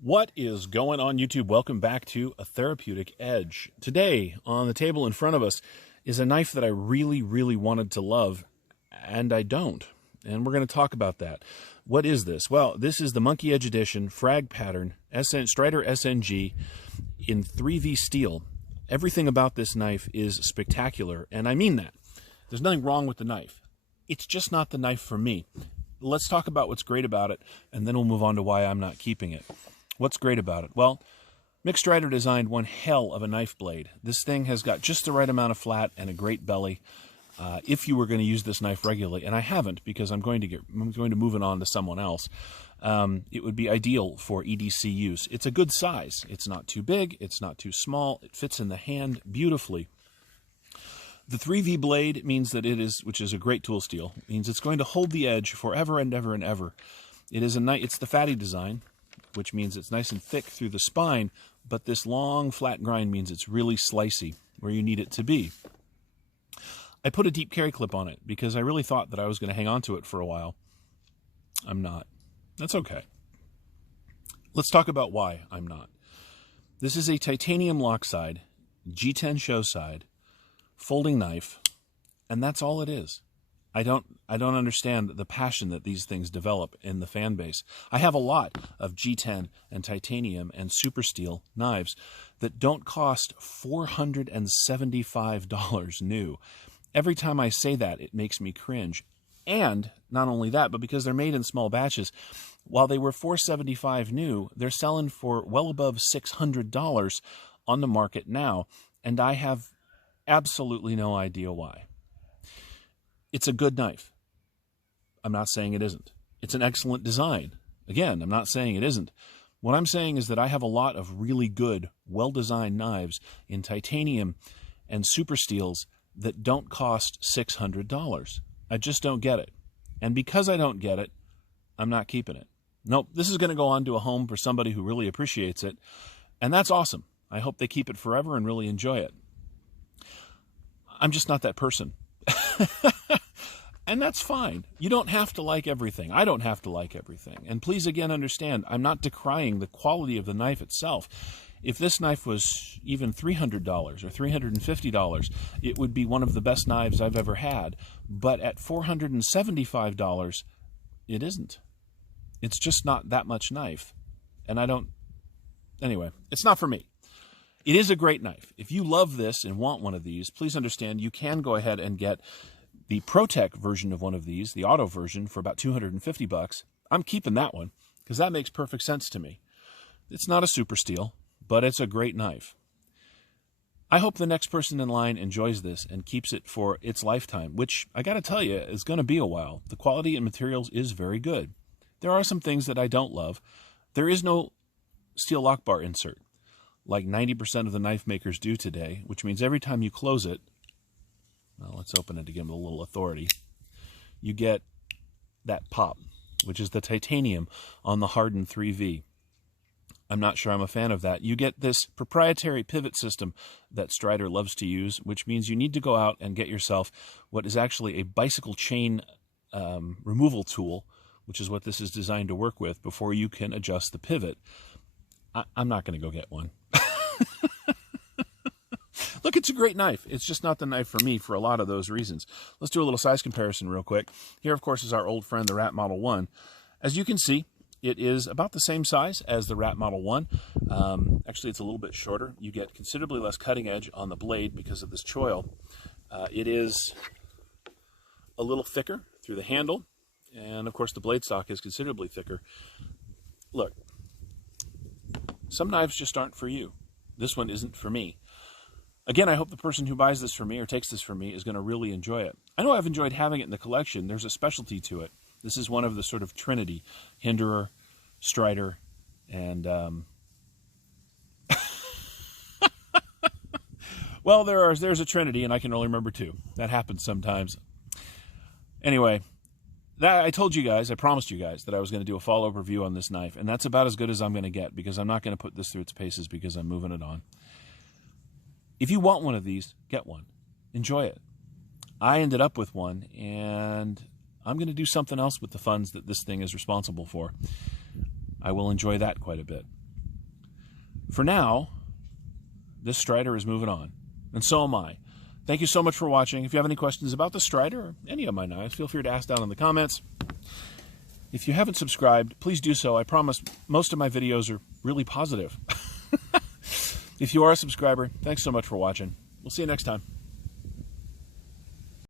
What is going on, YouTube? Welcome back to A Therapeutic Edge. Today, on the table in front of us, is a knife that I really, really wanted to love, and I don't. And we're going to talk about that. What is this? Well, this is the Monkey Edge Edition Frag pattern Strider SNG in 3V steel. Everything about this knife is spectacular, and I mean that. There's nothing wrong with the knife. It's just not the knife for me. Let's talk about what's great about it, and then we'll move on to why I'm not keeping it. What's great about it? Well, Mick Strider designed one hell of a knife blade. This thing has got just the right amount of flat and a great belly. If you were going to use this knife regularly, and I haven't because I'm going to move it on to someone else, it would be ideal for EDC use. It's a good size. It's not too big. It's not too small. It fits in the hand beautifully. The 3V blade means that it is, which is a great tool steel, means it's going to hold the edge forever and ever and ever. It's the fatty design, which means it's nice and thick through the spine, but this long flat grind means it's really slicey where you need it to be. I put a deep carry clip on it because I really thought that I was going to hang on to it for a while. I'm not. That's okay. Let's talk about why I'm not. This is a titanium lock side, G10 show side, folding knife, and that's all it is. I don't understand the passion that these things develop in the fan base. I have a lot of G10 and titanium and super steel knives that don't cost $475 new. Every time I say that, it makes me cringe. And not only that, but because they're made in small batches, while they were $475 new, they're selling for well above $600 on the market now, and I have absolutely no idea why. It's a good knife. I'm not saying it isn't. It's an excellent design. Again, I'm not saying it isn't. What I'm saying is that I have a lot of really good, well-designed knives in titanium and super steels that don't cost $600. I just don't get it. And because I don't get it, I'm not keeping it. Nope, this is going to go on to a home for somebody who really appreciates it, and that's awesome. I hope they keep it forever and really enjoy it. I'm just not that person. And that's fine. You don't have to like everything. I don't have to like everything. And please again understand, I'm not decrying the quality of the knife itself. If this knife was even $300 or $350, it would be one of the best knives I've ever had. But at $475, it isn't. It's just not that much knife. And anyway, it's not for me. It is a great knife. If you love this and want one of these, please understand you can go ahead and get the ProTech version of one of these, the auto version, for about $250. I'm keeping that one because that makes perfect sense to me. It's not a super steel, but it's a great knife. I hope the next person in line enjoys this and keeps it for its lifetime, which I got to tell you is going to be a while. The quality and materials is very good. There are some things that I don't love. There is no steel lock bar insert, like 90% of the knife makers do today, which means every time you close it, well, let's open it to give them a little authority, you get that pop, which is the titanium on the hardened 3V. I'm not sure I'm a fan of that. You get this proprietary pivot system that Strider loves to use, which means you need to go out and get yourself what is actually a bicycle chain removal tool, which is what this is designed to work with, before you can adjust the pivot. I'm not going to go get one. Look, it's a great knife. It's just not the knife for me for a lot of those reasons. Let's do a little size comparison real quick. Here, of course, is our old friend, the Rat Model 1. As you can see, it is about the same size as the Rat Model 1. Actually, it's a little bit shorter. You get considerably less cutting edge on the blade because of this choil. It is a little thicker through the handle, and of course, the blade stock is considerably thicker. Look, some knives just aren't for you. This one isn't for me. Again, I hope the person who buys this for me or takes this from me is going to really enjoy it. I know I've enjoyed having it in the collection. There's a specialty to it. This is one of the sort of trinity, Hinderer, Strider, and well, there's a trinity, and I can only remember two. That happens sometimes. Anyway, I told you guys, I promised you guys that I was going to do a follow-up review on this knife, and that's about as good as I'm going to get because I'm not going to put this through its paces because I'm moving it on. If you want one of these, get one. Enjoy it. I ended up with one, and I'm going to do something else with the funds that this thing is responsible for. I will enjoy that quite a bit. For now, this Strider is moving on, and so am I. Thank you so much for watching. If you have any questions about the Strider or any of my knives, feel free to ask down in the comments. If you haven't subscribed, please do so. I promise most of my videos are really positive. If you are a subscriber, thanks so much for watching. We'll see you next time.